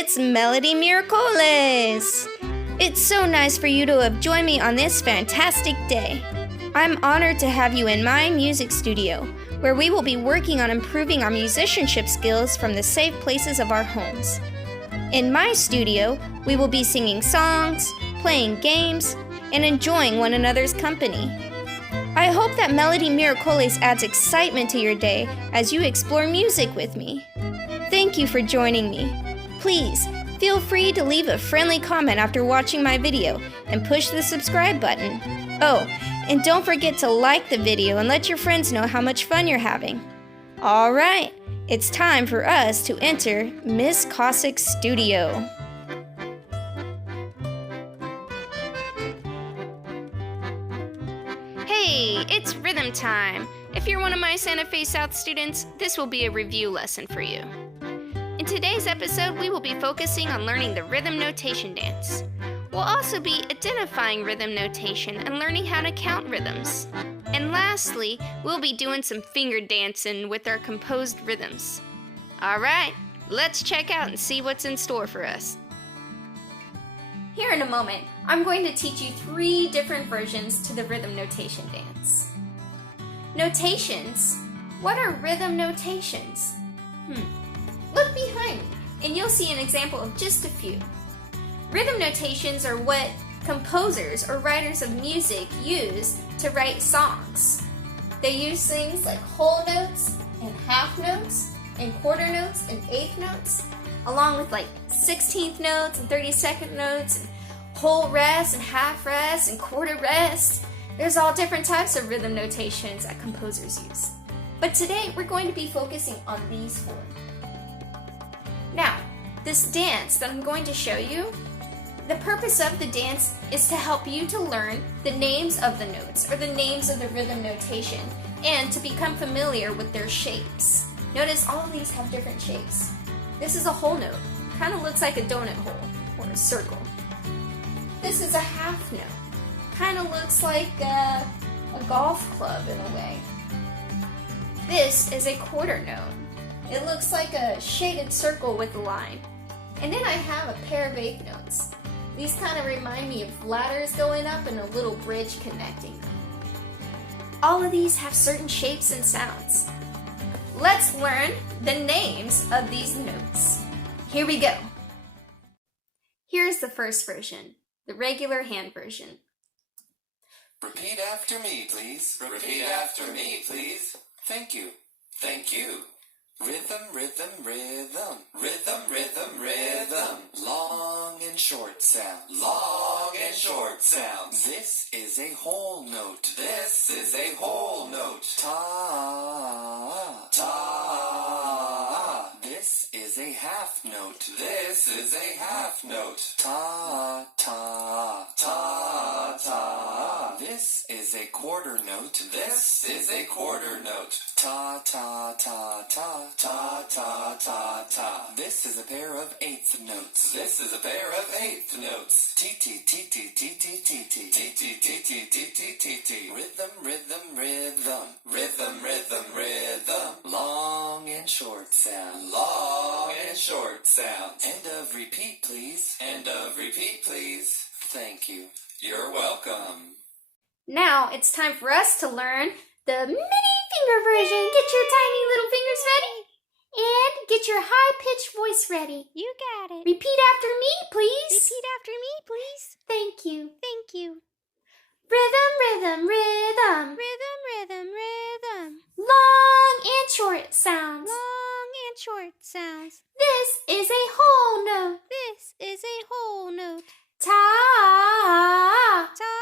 it's Melody Miércoles! It's so nice for you to have joined me on this fantastic day. I'm honored to have you in my music studio, where we will be working on improving our musicianship skills from the safe places of our homes. In my studio, we will be singing songs, playing games, and enjoying one another's company. I hope that Melody Miércoles adds excitement to your day as you explore music with me. Thank you for joining me. Please, feel free to leave a friendly comment after watching my video and push the subscribe button. Oh, and don't forget to like the video and let your friends know how much fun you're having. Alright, it's time for us to enter Miss Cossack's studio. Hey, it's rhythm time. If you're one of my Santa Fe South students, this will be a review lesson for you. In today's episode, we will be focusing on learning the rhythm notation dance. We'll also be identifying rhythm notation and learning how to count rhythms. And lastly, we'll be doing some finger dancing with our composed rhythms. Alright, let's check out and see what's in store for us. Here in a moment, I'm going to teach you 3 different versions to the rhythm notation dance. Notations. What are rhythm notations? Look behind me, and you'll see an example of just a few. Rhythm notations are what composers or writers of music use to write songs. They use things like whole notes and half notes and quarter notes and eighth notes, along with like 16th notes and 32nd notes and whole rest and half rest and quarter rest. There's all different types of rhythm notations that composers use. But today we're going to be focusing on these 4. Now, this dance that I'm going to show you, the purpose of the dance is to help you to learn the names of the notes or the names of the rhythm notation and to become familiar with their shapes. Notice all of these have different shapes. This is a whole note, kind of looks like a donut hole or a circle. This is a half note, kind of looks like a golf club in a way. This is a quarter note. It looks like a shaded circle with a line. And then I have a pair of eighth notes. These kind of remind me of ladders going up and a little bridge connecting them. All of these have certain shapes and sounds. Let's learn the names of these notes. Here we go. Here's the first version, the regular hand version. Repeat after me, please. Repeat after me, please. Thank you. Thank you. Rhythm, rhythm, rhythm. Rhythm, rhythm, rhythm. Long and short sound. Long and short sounds. This is a whole note. This is a whole note. Ta, ta. This is a half note. This is a half note. Ta, ta, ta, ta. This is a quarter note. This is a quarter note. Ta, ta, ta, ta. Ta, ta, ta, ta. This is a pair of eighth notes. This is a pair of eighth notes. T, T, T, T, T, T, T, T, T, T, T, T, T, T, T, T. Rhythm, rhythm, rhythm. Rhythm, rhythm, rhythm. Long and short sound. Long and short sounds. End of repeat, please. End of repeat, please. Thank you. You're welcome. Now it's time for us to learn the mini finger version. Get your tiny little fingers ready and get your high-pitched voice ready. You got it. Repeat after me, please. Repeat after me, please. Thank you. Thank you. Rhythm, rhythm, rhythm. Rhythm, rhythm, rhythm. Long and short sounds. Long and short sounds. This is a whole note. This is a whole note. Ta. Ta.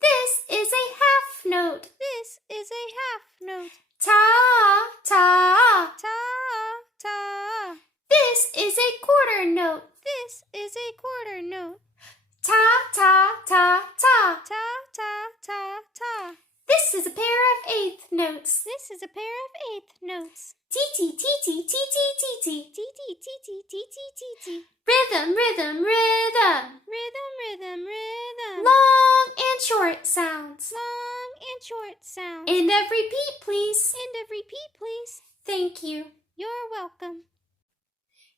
This is a half note. This is a half note. Ta, ta. Ta, ta. This is a quarter note. This is a quarter note. Ta, ta, ta, ta. Ta, ta, ta, ta. This is a pair of eighth notes. This is a pair of eighth notes. T, T, T, T, T, T, T, T. T, T, T, T, T, T, T, T. Rhythm, rhythm, rhythm. Rhythm, rhythm, rhythm. Long and short sounds. Long and short sounds. End of repeat, please. End of repeat, please. Thank you. You're welcome.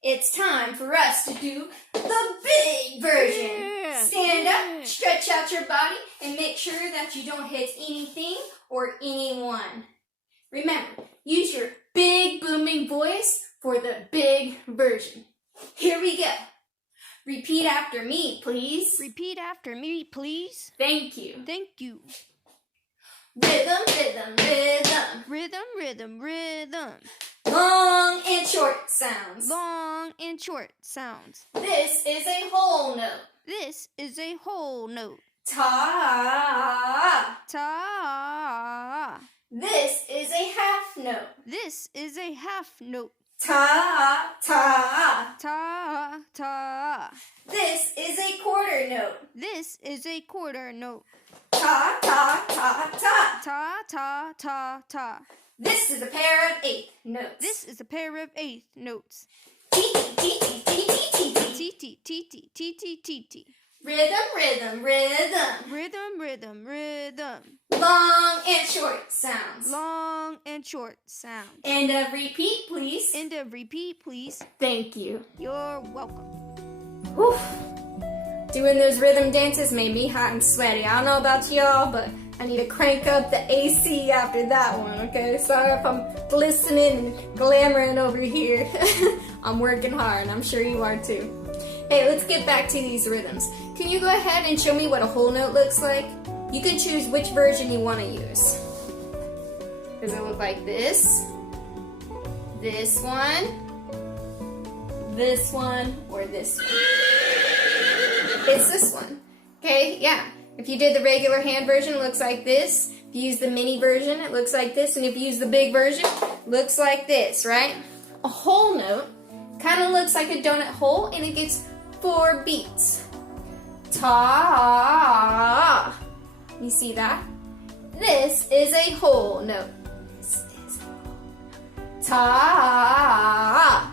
It's time for us to do the big version. Stand up, stretch out your body, and make sure that you don't hit anything or anyone. Remember, use your big booming voice for the big version. Here we go. Repeat after me, please. Repeat after me, please. Thank you. Thank you. Rhythm, rhythm, rhythm. Rhythm, rhythm, rhythm. Long and short sounds. Long and short sounds. This is a whole note. This is a whole note. Ta. Ta. This is a half note. This is a half note. Ta, ta. Ta, ta. This is a quarter note. This is a quarter note. Ta, ta, ta, ta. Ta, ta, ta, ta. This is a pair of eighth notes. This is a pair of eighth notes. Tee, tee, tee, tee, tee, tee, tee. Tee, tee, tee, tee, tee, tee, tee. Rhythm, rhythm, rhythm. Rhythm, rhythm, rhythm. Long and short sounds. Long and short sounds. And a repeat, please. And a repeat, please. Thank you. You're welcome. Whew. Doing those rhythm dances made me hot and sweaty. I don't know about y'all, but I need to crank up the AC after that one, okay? Sorry if I'm glistening and glamoring over here. I'm working hard, and I'm sure you are too. Hey, let's get back to these rhythms. Can you go ahead and show me what a whole note looks like? You can choose which version you want to use. Does it look like this? This one? This one? Or this one? It's this one. Okay, yeah. If you did the regular hand version, it looks like this. If you use the mini version, it looks like this. And if you use the big version, it looks like this, right? A whole note kind of looks like a donut hole, and it gets 4 beats. Ta. You see that? This is a whole note. This is a whole note. Ta.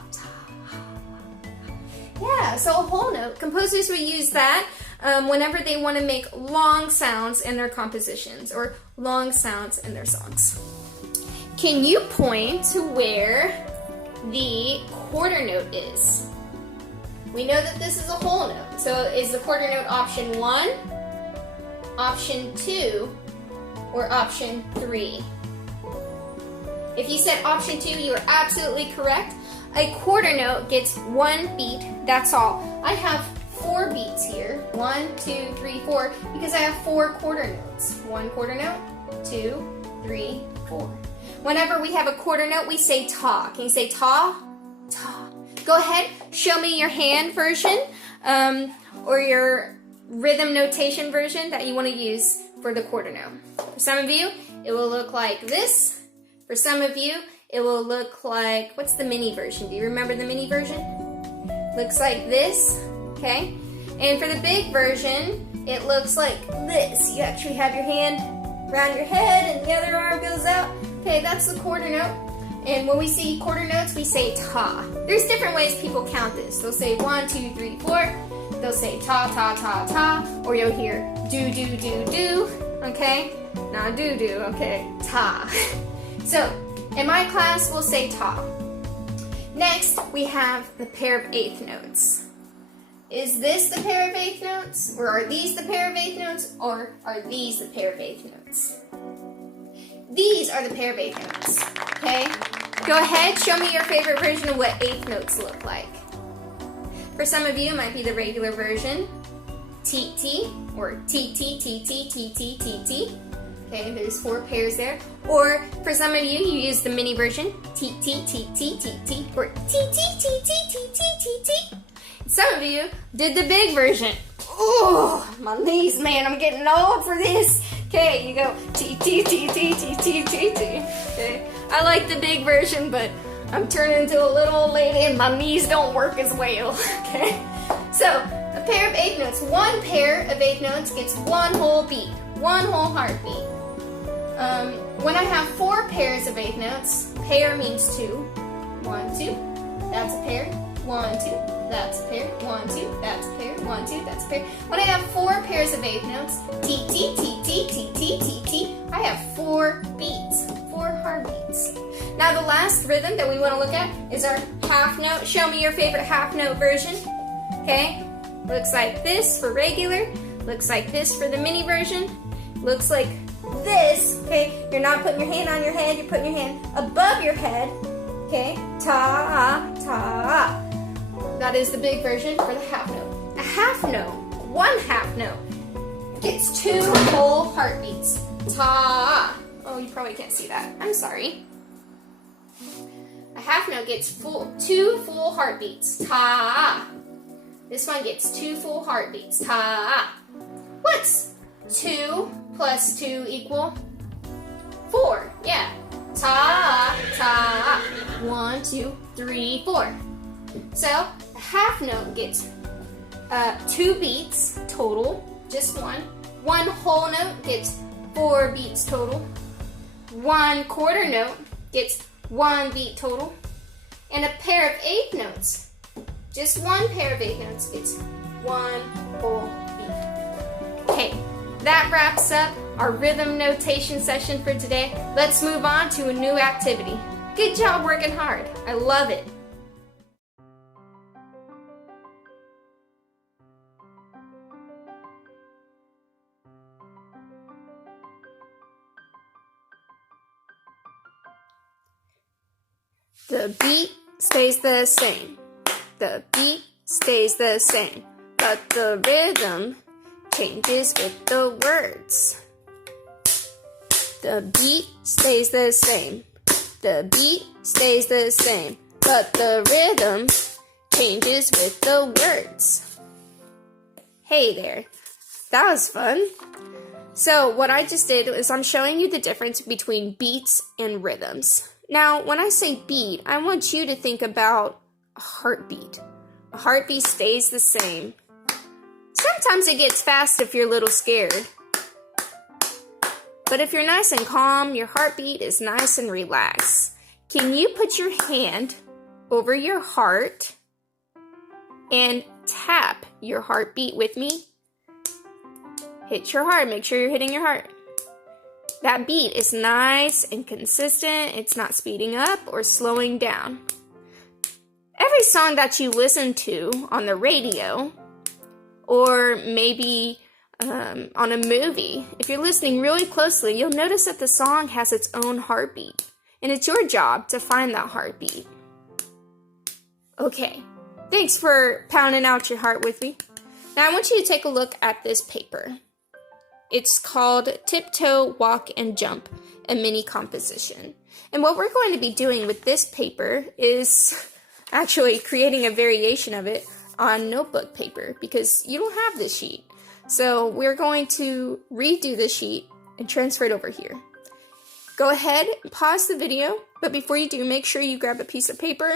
Yeah, so a whole note. Composers will use that whenever they want to make long sounds in their compositions or long sounds in their songs. Can you point to where the quarter note is? We know that this is a whole note. So is the quarter note option 1, option 2, or option 3? If you said option 2, you are absolutely correct. A quarter note gets 1 beat, that's all. I have 4 beats here. 1, 2, 3, 4, because I have 4 quarter notes. 1 quarter note, 2, 3, 4. Whenever we have a quarter note, we say ta. Can you say ta? Ta. Go ahead, show me your hand version or your rhythm notation version that you want to use for the quarter note. For some of you, it will look like this. For some of you, it will look like, what's the mini version? Do you remember the mini version? Looks like this, okay? And for the big version, it looks like this. You actually have your hand around your head and the other arm goes out. Okay, that's the quarter note. And when we see quarter notes, we say ta. There's different ways people count this. They'll say 1, 2, 3, 4. They'll say ta, ta, ta, ta. Or you'll hear do, do, do, do. Okay? Not do, do. Okay? Ta. So, in my class, we'll say ta. Next, we have the pair of eighth notes. Is this the pair of eighth notes? Or are these the pair of eighth notes? Or are these the pair of eighth notes? These are the pair of eighth notes, okay? Go ahead, show me your favorite version of what eighth notes look like. For some of you, it might be the regular version, T-T, or T-T, T-T, T-T, T-T. Okay, there's 4 pairs there. Or for some of you, you use the mini version, T-T, T-T, T-T, or T-T, T-T, T-T, T-T. Some of you did the big version. Oh, my knees, man, I'm getting old for this. Okay, you go T-T, T-T, T-T, T-T. Okay, I like the big version, but I'm turning into a little old lady and my knees don't work as well. Okay, so a pair of eighth notes. 1 pair of eighth notes gets 1 whole beat, 1 whole heartbeat. When I have 4 pairs of eighth notes, pair means 2. 1, 2. That's a pair. 1, 2, that's a pair, 1, 2, that's a pair, 1, 2, that's a pair. When I have 4 pairs of eighth notes, T, T, T, T, T, T, T, T, I have 4 beats, 4 heartbeats. Now the last rhythm that we want to look at is our half note. Show me your favorite half note version. Okay, looks like this for regular, looks like this for the mini version, looks like this, okay, you're not putting your hand on your head, you're putting your hand above your head, okay, ta, ta. That is the big version for the half note. A half note, one half note, gets 2 whole heartbeats, ta. Oh, you probably can't see that, I'm sorry. A half note gets 2 full heartbeats, ta. This one gets 2 full heartbeats, ta. What's 2 plus 2 equal 4? Yeah. Ta, ta. 1, 2, 3, 4. So a half note gets 2 beats total, just one. One whole note gets 4 beats total. One quarter note gets 1 beat total. And a pair of eighth notes, just one pair of eighth notes, gets 1 whole beat. Okay. That wraps up our rhythm notation session for today. Let's move on to a new activity. Good job working hard. I love it. The beat stays the same. The beat stays the same. But the rhythm changes with the words. The beat stays the same. The beat stays the same. But the rhythm changes with the words. Hey there. That was fun. So what I just did is I'm showing you the difference between beats and rhythms. Now, when I say beat, I want you to think about a heartbeat. A heartbeat stays the same. Sometimes it gets fast if you're a little scared. But if you're nice and calm, your heartbeat is nice and relaxed. Can you put your hand over your heart and tap your heartbeat with me? Hit your heart. Make sure you're hitting your heart. That beat is nice and consistent. It's not speeding up or slowing down. Every song that you listen to on the radio, or maybe on a movie, if you're listening really closely, you'll notice that the song has its own heartbeat. And it's your job to find that heartbeat. Okay, thanks for pounding out your heart with me. Now I want you to take a look at this paper. It's called Tiptoe, Walk, and Jump, a mini composition. And what we're going to be doing with this paper is actually creating a variation of it on notebook paper because you don't have this sheet. So we're going to redo the sheet and transfer it over here. Go ahead and pause the video, but before you do, make sure you grab a piece of paper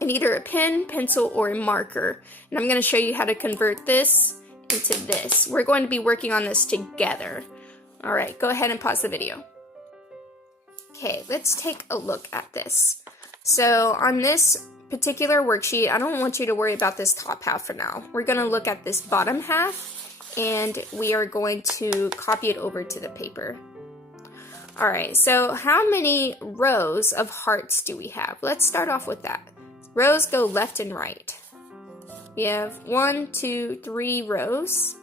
and either a pen, pencil, or a marker. And I'm going to show you how to convert this into this. We're going to be working on this together. All right, go ahead and pause the video. Okay, let's take a look at this. So on this particular worksheet, I don't want you to worry about this top half for now. We're going to look at this bottom half, and we are going to copy it over to the paper. All right, so how many rows of hearts do we have? Let's start off with that. Rows go left and right. We have 1, 2, 3 rows.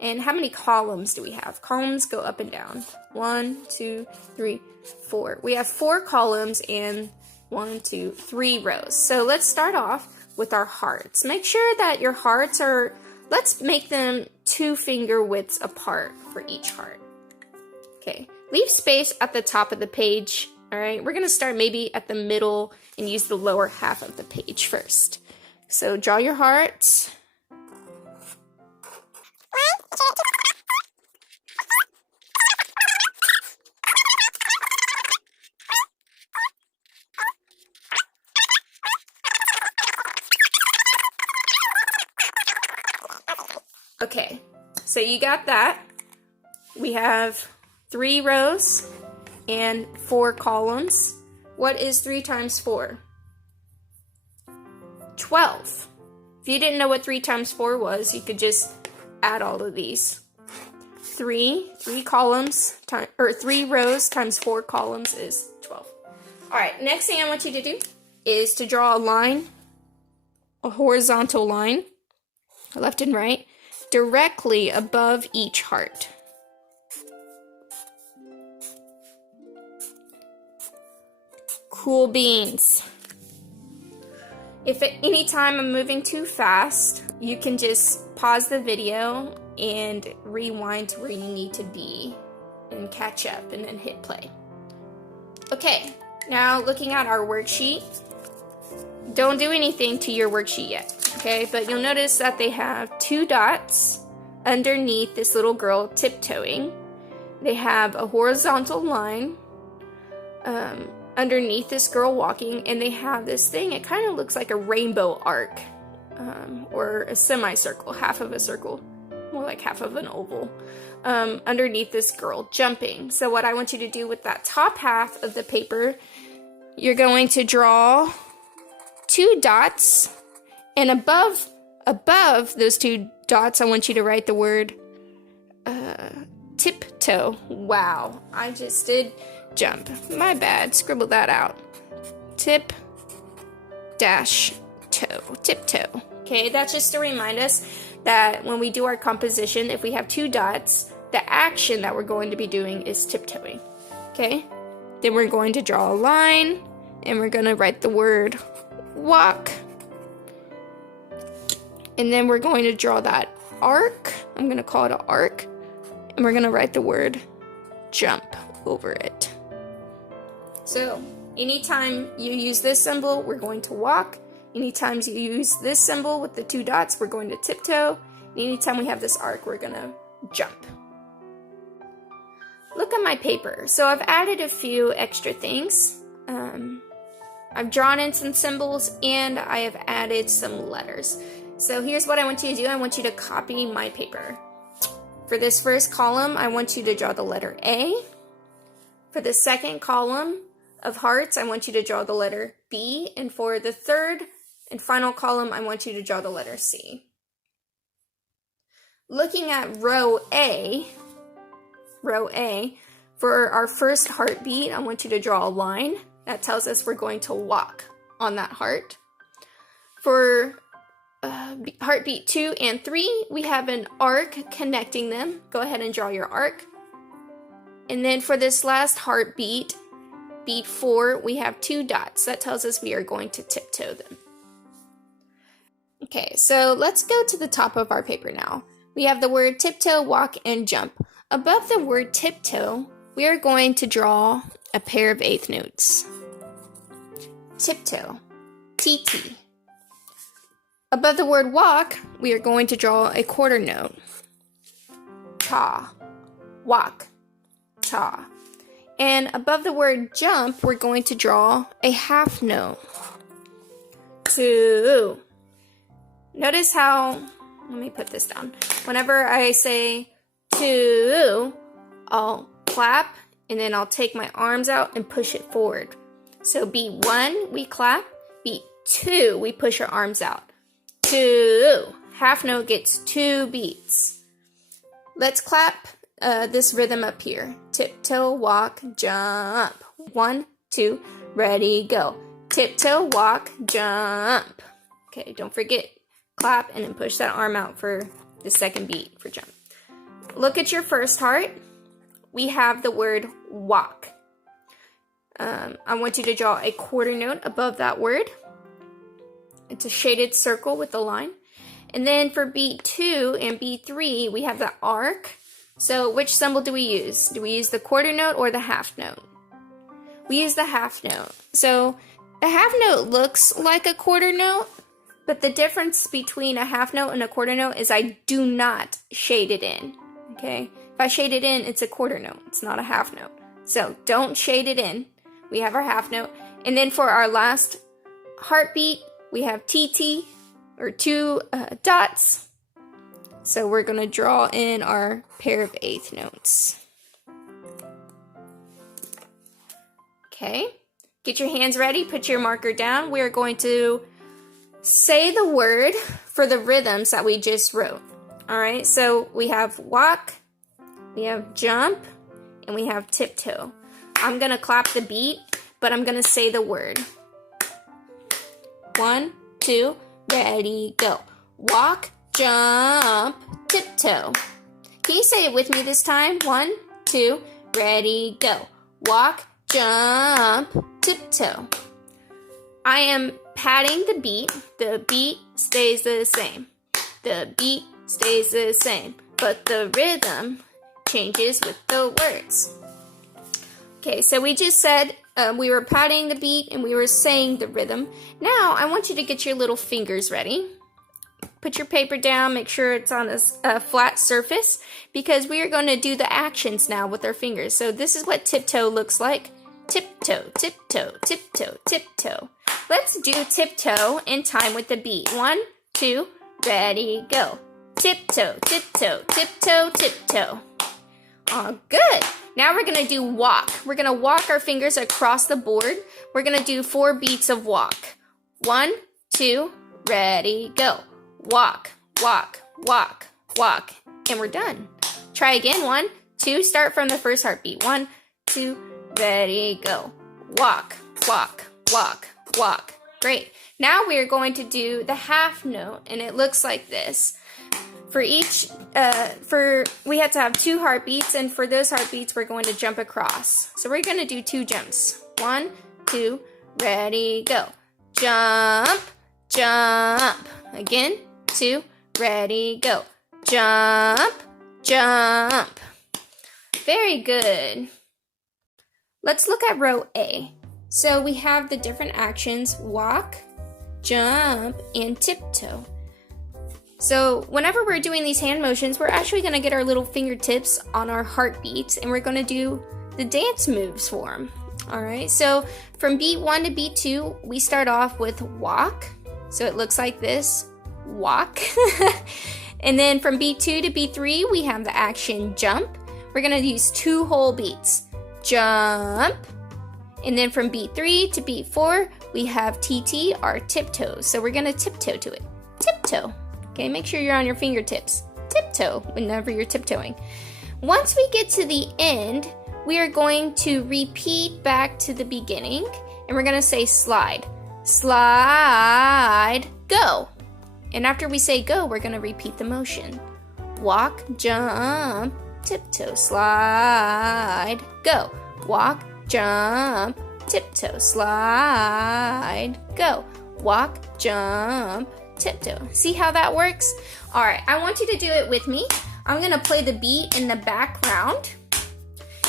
And how many columns do we have? Columns go up and down. 1, 2, 3, 4. We have 4 columns and 1, 2, 3 rows. So let's start off with our hearts. Make sure that your hearts are, let's make them 2 finger widths apart for each heart. Okay, leave space at the top of the page. All right, we're gonna start maybe at the middle and use the lower half of the page first. So draw your hearts. Okay, so you got that. We have 3 rows and 4 columns. What is 3 times 4? 12. If you didn't know what 3 times 4 was, you could just add all of these. 3 columns, or 3 rows times 4 columns is 12. Alright, next thing I want you to do is to draw a line, a horizontal line, left and right, directly above each heart. Cool beans. If at any time I'm moving too fast, you can just pause the video and rewind to where you need to be and catch up and then hit play. Okay, now looking at our worksheet, don't do anything to your worksheet yet, okay? But you'll notice that they have 2 dots underneath this little girl tiptoeing. They have a horizontal line underneath this girl walking, and they have this thing, it kind of looks like a rainbow arc, or a semicircle, half of a circle, more like half of an oval, underneath this girl jumping. So what I want you to do with that top half of the paper, you're going to draw 2 dots, and above those 2 dots, I want you to write the word tiptoe. Wow, I just did jump. My bad. Scribble that out. Tiptoe. Okay, that's just to remind us that when we do our composition, if we have 2 dots, the action that we're going to be doing is tiptoeing. Okay? Then we're going to draw a line, and we're going to write the word walk. And then we're going to draw that arc. I'm going to call it an arc. And we're going to write the word jump over it. So, anytime you use this symbol, we're going to walk. Anytime you use this symbol with the 2 dots, we're going to tiptoe. And anytime we have this arc, we're going to jump. Look at my paper. So I've added a few extra things. I've drawn in some symbols, and I have added some letters. So here's what I want you to do. I want you to copy my paper. For this first column, I want you to draw the letter A. For the second column of hearts, I want you to draw the letter B. And for the third and final column, I want you to draw the letter C. Looking at row A, for our first heartbeat, I want you to draw a line. That tells us we're going to walk on that heart. For heartbeat 2 and 3, we have an arc connecting them. Go ahead and draw your arc. And then for this last heartbeat, beat 4, we have 2 dots. That tells us we are going to tiptoe them. Okay, so let's go to the top of our paper now. We have the word tiptoe, walk, and jump. Above the word tiptoe, we are going to draw a pair of 1/8 notes. Tiptoe, TT. Above the word walk, we are going to draw a 1/4 note. Ta, walk, ta. And above the word jump, we're going to draw a 1/2 note. To. Notice how, let me put this down. Whenever I say to, I'll clap, and then I'll take my arms out and push it forward. So beat 1, we clap. Beat 2, we push our arms out. 2. 1/2 note gets 2 beats. Let's clap this rhythm up here. Tiptoe, walk, jump. 1, 2, ready, go. Tiptoe, walk, jump. Okay, don't forget, clap and then push that arm out for the second beat for jump. Look at your first heart. We have the word walk. I want you to draw a 1/4 note above that word. It's a shaded circle with the line. And then for beat 2 and beat 3, we have the arc. So which symbol do we use? Do we use the 1/4 note or the 1/2 note? We use the 1/2 note. So a 1/2 note looks like a 1/4 note, but the difference between a 1/2 note and a 1/4 note is I do not shade it in. Okay? If I shade it in, it's a 1/4 note. It's not a 1/2 note. So don't shade it in. We have our 1/2 note. And then for our last heartbeat, we have TT, or 2 dots. So we're going to draw in our pair of 1/8 notes. Okay. Get your hands ready. Put your marker down. We're going to say the word for the rhythms that we just wrote. All right, so we have walk, we have jump, and we have tiptoe. I'm gonna clap the beat, but I'm gonna say the word. 1, 2, ready, go. Walk, jump, tiptoe. Can you say it with me this time? 1, 2, ready, go. Walk, jump, tiptoe. I am patting the beat. The beat stays the same. The beat stays the same, but the rhythm changes with the words. Okay, so we just said we were patting the beat and we were saying the rhythm. Now I want you to get your little fingers ready. Put your paper down, make sure it's on a flat surface, because we are going to do the actions now with our fingers. So this is what tiptoe looks like. Tiptoe, tiptoe, tiptoe, tiptoe. Let's do tiptoe in time with the beat. 1, 2, ready, go. Tiptoe, tiptoe, tiptoe, tiptoe. Oh, good. Now we're going to do walk. We're going to walk our fingers across the board. We're going to do 4 beats of walk. 1, 2, ready, go. Walk, walk, walk, walk. And we're done. Try again. 1, 2, start from the first heartbeat. 1, 2, ready, go. Walk, walk, walk, walk. Great. Now we are going to do the half note, and it looks like this. For each, we have to have 2 heartbeats, and for those heartbeats, we're going to jump across. So we're going to do 2 jumps. 1, 2, ready, go. Jump, jump. Again, 2, ready, go. Jump, jump. Very good. Let's look at row A. So we have the different actions, walk, jump, and tiptoe. So whenever we're doing these hand motions, we're actually going to get our little fingertips on our heartbeats, and we're going to do the dance moves for them. All right, so from beat 1 to beat 2, we start off with walk. So it looks like this, walk. And then from beat 2 to beat 3, we have the action jump. We're going to use 2 whole beats, jump. And then from beat 3 to beat 4, we have TT, our tiptoes. So we're going to tiptoe to it, tiptoe. Okay, make sure you're on your fingertips. Tiptoe whenever you're tiptoeing. Once we get to the end, we are going to repeat back to the beginning, and we're going to say slide. Slide, go. And after we say go, we're going to repeat the motion. Walk, jump, tiptoe, slide, go. Walk, jump, tiptoe, slide, go. Walk, jump, tiptoe. See how that works? All right, I want you to do it with me. I'm gonna play the beat in the background.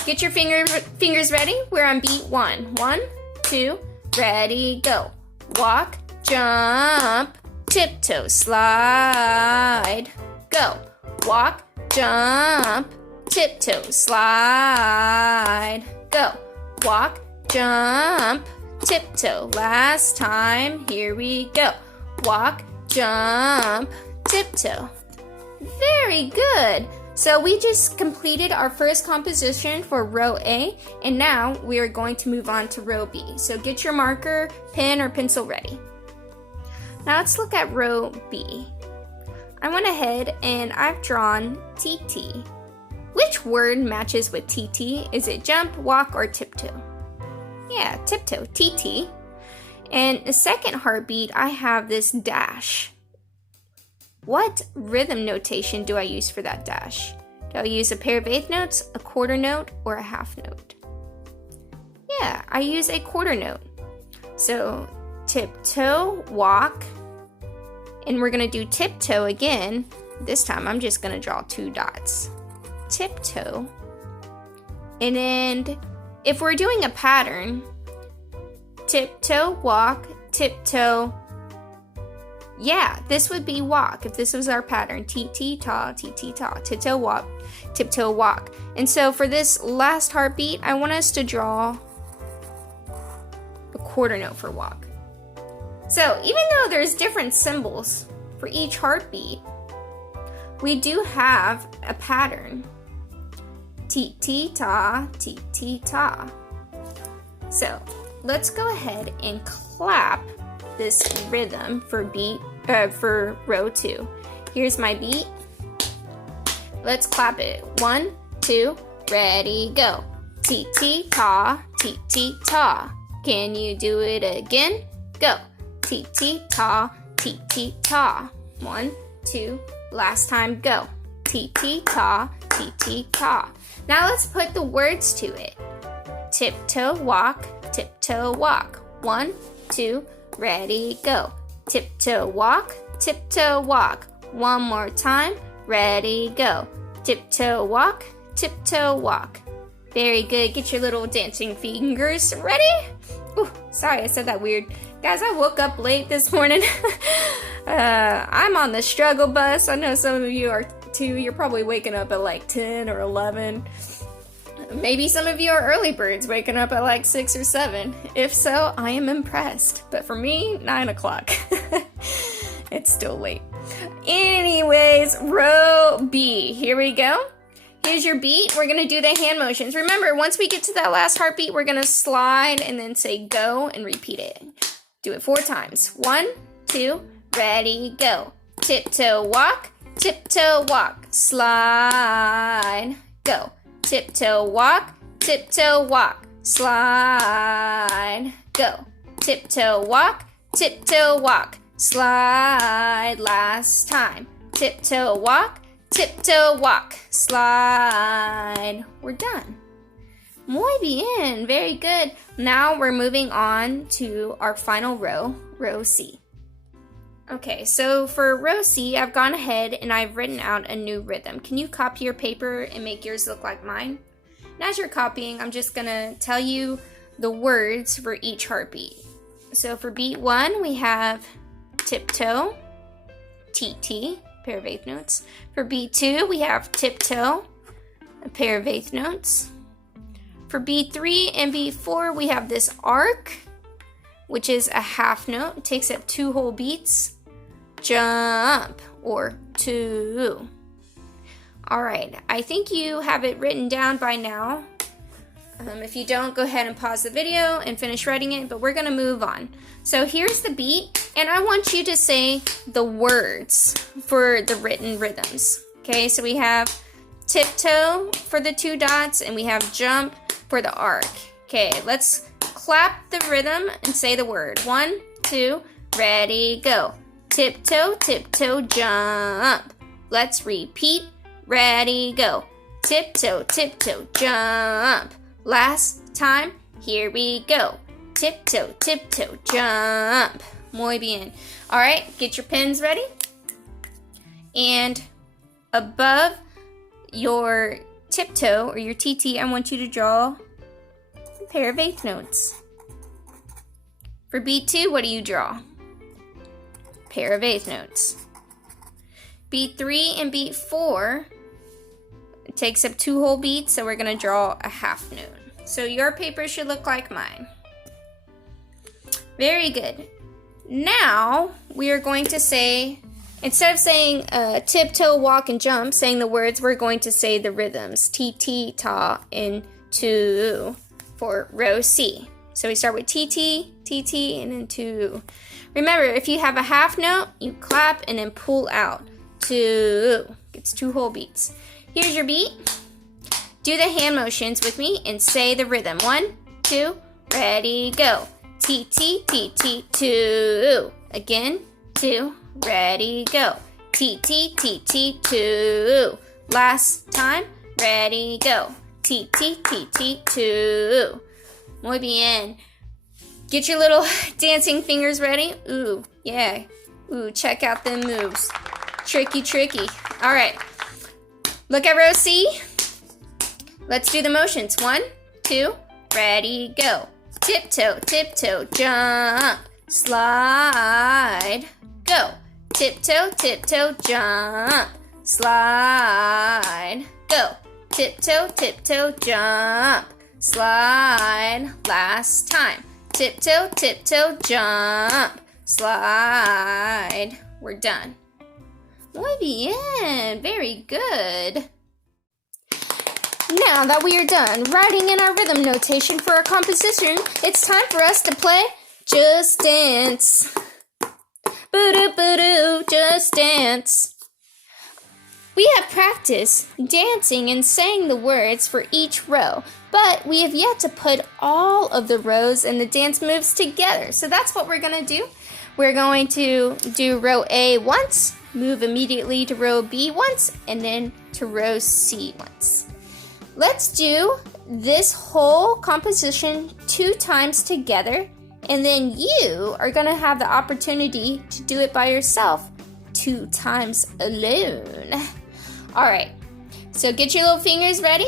Get your fingers ready. We're on beat 1. 1, 2, ready, go. Walk, jump, tiptoe, slide, go. Walk, jump, tiptoe, slide, go. Walk, jump, tiptoe. Last time, here we go. Walk, jump, tiptoe. Very good. So we just completed our first composition for row A, and now we are going to move on to row B. So get your marker, pen, or pencil ready. Now let's look at row B. I went ahead and I've drawn TT. Which word matches with TT? Is it jump, walk, or tiptoe? Yeah, tiptoe, TT. And the second heartbeat, I have this dash. What rhythm notation do I use for that dash? Do I use a pair of eighth notes, a quarter note, or a half note? Yeah, I use a quarter note. So tiptoe, walk, and we're gonna do tiptoe again. This time I'm just gonna draw 2 dots. Tiptoe. And then if we're doing a pattern, tiptoe, walk, tiptoe. Yeah, this would be walk if this was our pattern. T-T-ta, T-T-ta, tiptoe, walk, tiptoe, walk. And so for this last heartbeat, I want us to draw a quarter note for walk. So even though there's different symbols for each heartbeat, we do have a pattern. T-T-ta, T-T-ta. So let's go ahead and clap this rhythm for row 2. Here's my beat. Let's clap it. 1, 2, ready, go. Ti-ti-ta, ti-ti-ta. Can you do it again? Go. Ti-ti-ta, ti-ti-ta. 1, 2, last time, go. Ti-ti-ta, ti-ti-ta. Now let's put the words to it. Tiptoe walk, tiptoe walk. 1, 2, ready, go. Tiptoe walk, tiptoe walk. One more time, ready, go. Tiptoe walk, tiptoe walk. Very good. Get your little dancing fingers ready. Ooh, sorry, I said that weird. Guys, I woke up late this morning. I'm on the struggle bus. I know some of you are too. You're probably waking up at like 10 or 11. Maybe some of you are early birds waking up at like 6 or 7. If so, I am impressed. But for me, 9 o'clock. It's still late. Anyways, row B. Here we go. Here's your beat. We're going to do the hand motions. Remember, once we get to that last heartbeat, we're going to slide and then say go and repeat it. Do it 4 times. 1, 2, ready, go. Tiptoe walk, slide, go. Tiptoe walk, slide, go. Tiptoe walk, slide, last time. Tiptoe walk, slide. We're done. Muy bien, very good. Now we're moving on to our final row, row C. Okay, so for row C, I've gone ahead and I've written out a new rhythm. Can you copy your paper and make yours look like mine? And as you're copying, I'm just gonna tell you the words for each heartbeat. So for beat 1, we have tiptoe, TT, pair of eighth notes. For beat 2, we have tiptoe, a pair of eighth notes. For beat 3 and beat 4, we have this arc, which is a half note. It takes up 2 whole beats. Jump, or 2. All right, I think you have it written down by now. If you don't, go ahead and pause the video and finish writing it, but we're gonna move on. So here's the beat, and I want you to say the words for the written rhythms. Okay, so we have tiptoe for the 2 dots, and we have jump for the arc. Okay, let's clap the rhythm and say the word. 1, 2, ready, go. Tiptoe, tiptoe, jump. Let's repeat. Ready, go. Tiptoe, tiptoe, jump. Last time, here we go. Tiptoe, tiptoe, jump. Muy bien. All right, get your pens ready. And above your tiptoe or your TT, I want you to draw a pair of eighth notes. For beat 2, what do you draw? Pair of eighth notes. Beat 3 and beat 4, it takes up 2 whole beats, so we're gonna draw a half note. So your paper should look like mine. Very good. Now we are going to say, instead of saying tiptoe, walk, and jump, saying the words, we're going to say the rhythms. T, ta, and tu for row C. So we start with TT, and then tu. Remember, if you have a half note, you clap and then pull out. Tu. Gets 2 whole beats. Here's your beat. Do the hand motions with me and say the rhythm. 1, 2, ready, go. TT, tu. Again, 2, ready, go. TT, tu. Last time, ready, go. TT, tu. Muy bien. Get your little dancing fingers ready. Ooh, yeah. Ooh, check out them moves. Tricky, tricky. All right. Look at row C. Let's do the motions. 1, 2, ready, go. Tiptoe, tiptoe, jump. Slide, go. Tiptoe, tiptoe, jump. Slide, go. Tiptoe, tiptoe, jump. Slide, last time. Tiptoe, tiptoe, jump. Slide. We're done. Muy bien. Very good. Now that we are done writing in our rhythm notation for our composition, it's time for us to play Just Dance. Boo-doo, just dance. We have practiced dancing and saying the words for each row, but we have yet to put all of the rows and the dance moves together. So that's what we're going to do. We're going to do row A once, move immediately to row B once, and then to row C once. Let's do this whole composition 2 times together, and then you are going to have the opportunity to do it by yourself 2 times alone. All right, so get your little fingers ready.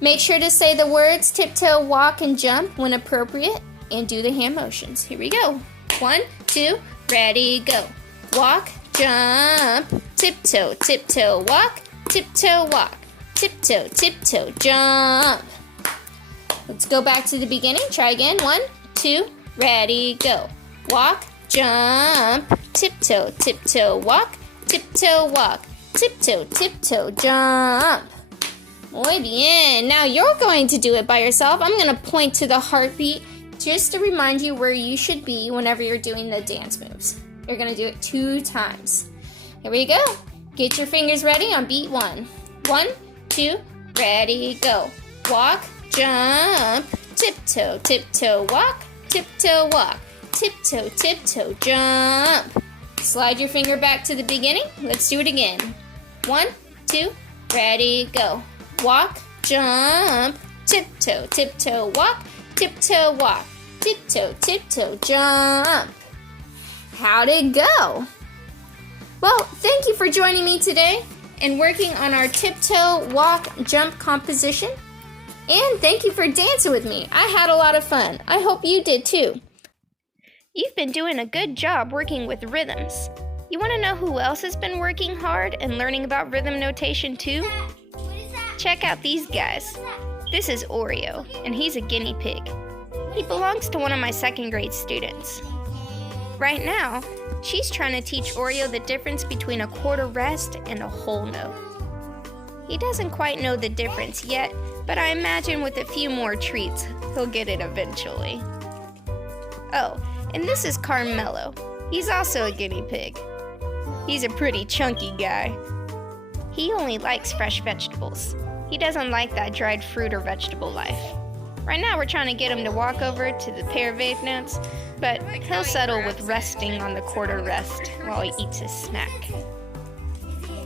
Make sure to say the words tiptoe, walk, and jump when appropriate, and do the hand motions. Here we go. 1, 2, ready, go. Walk, jump, tiptoe, tiptoe, walk, tiptoe, walk, tiptoe, tiptoe, jump. Let's go back to the beginning. Try again. 1, 2, ready, go. Walk, jump, tiptoe, tiptoe, walk, tiptoe, walk, tiptoe, tiptoe, jump. Muy bien. Now you're going to do it by yourself. I'm going to point to the heartbeat just to remind you where you should be whenever you're doing the dance moves. You're going to do it 2 times. Here we go. Get your fingers ready on beat 1. 1, 2, ready, go. Walk, jump, tiptoe, tiptoe, walk, tiptoe, walk, tiptoe, tiptoe, jump. Slide your finger back to the beginning. Let's do it again. 1, 2, ready, go. Walk, jump, tiptoe, tiptoe, walk, tiptoe, walk, tiptoe, tiptoe, jump. How'd it go? Well, thank you for joining me today and working on our tiptoe, walk, jump composition. And thank you for dancing with me. I had a lot of fun. I hope you did too. You've been doing a good job working with rhythms. You want to know who else has been working hard and learning about rhythm notation too? Check out these guys. This is Oreo, and he's a guinea pig. He belongs to one of my 2nd grade students. Right now, she's trying to teach Oreo the difference between a quarter rest and a whole note. He doesn't quite know the difference yet, but I imagine with a few more treats, he'll get it eventually. Oh, and this is Carmelo. He's also a guinea pig. He's a pretty chunky guy. He only likes fresh vegetables. He doesn't like that dried fruit or vegetable life. Right now we're trying to get him to walk over to the pair of vape notes, but he'll settle with resting on the quarter rest while he eats his snack.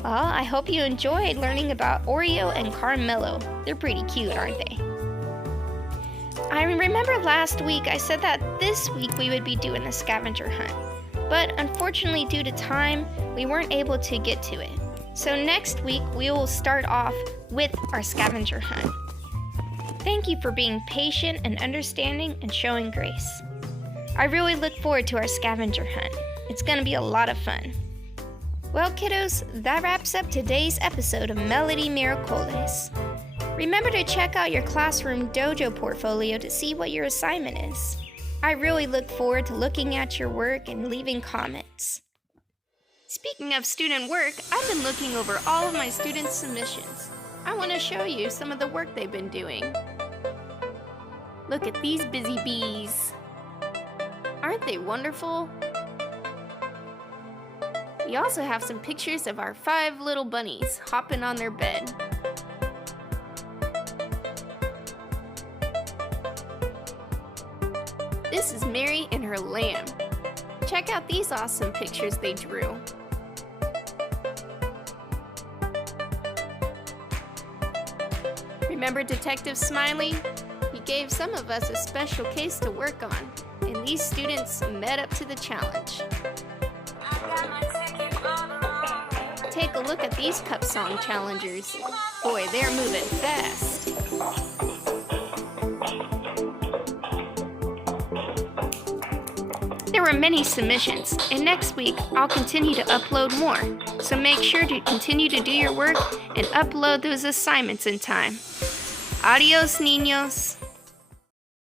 Well, I hope you enjoyed learning about Oreo and Carmelo. They're pretty cute, aren't they? I remember last week I said that this week we would be doing the scavenger hunt, but unfortunately due to time, we weren't able to get to it. So next week we will start off with our scavenger hunt. Thank you for being patient and understanding and showing grace. I really look forward to our scavenger hunt. It's going to be a lot of fun. Well, kiddos, that wraps up today's episode of Melody Miércoles. Remember to check out your Classroom Dojo portfolio to see what your assignment is. I really look forward to looking at your work and leaving comments. Speaking of student work, I've been looking over all of my students' submissions. I want to show you some of the work they've been doing. Look at these busy bees. Aren't they wonderful? We also have some pictures of our 5 little bunnies hopping on their bed. This is Mary and her lamb. Check out these awesome pictures they drew. Remember Detective Smiley? He gave some of us a special case to work on, and these students met up to the challenge. Take a look at these cup song challengers. Boy, they're moving fast. There were many submissions, and next week I'll continue to upload more, so make sure to continue to do your work and upload those assignments in time. Adios, niños.